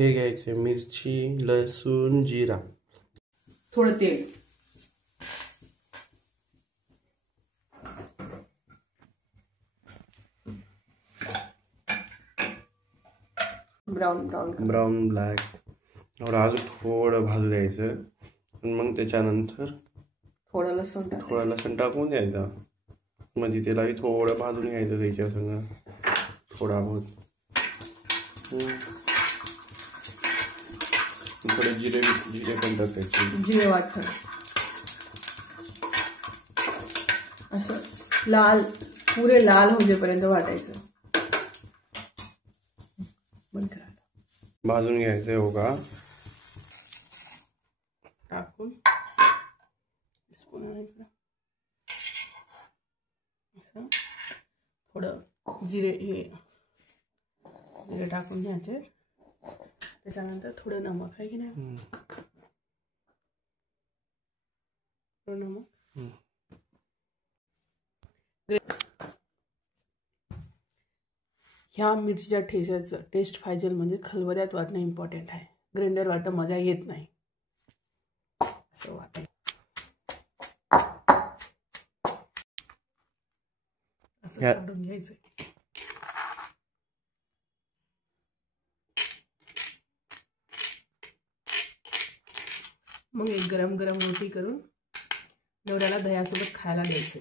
हे घ्यायचे मिरची, लसूण, जिरा, थोडं तेल, ब्राऊन ब्लॅक और अजून थोडं भाजून द्यायचं. मग त्याच्यानंतर थोडं लसूण टाकून द्यायचा. म्हणजे त्यालाही थोडं भाजून घ्यायचं त्याच्या संग थोडा बहुत. थोडे जिरे पण टाकायचे. जिरे वाटण असं लाल पुरे लाल होजेपर्यंत वाटायचं. बंद करा. भाजून घ्यायचं हो का. टाकून स्पून आणायचं. असं थोडं जिरे टाकून घ्यायचे. त्याच्यानंतर थोडं नमक आहे की नाही, थोडं नमक. ह्या मिरचीच्या ठेचाचं टेस्ट पाहिजे म्हणजे खलबत्त्यात वाटणं इम्पॉर्टंट आहे. ग्राइंडर वाटणं मजा येत नाही. असं वाटायचं. असं काढून घ्यायचं. मग एक गरम रोटी करून नवऱ्याला दह्यासोबत खायला द्यायचं.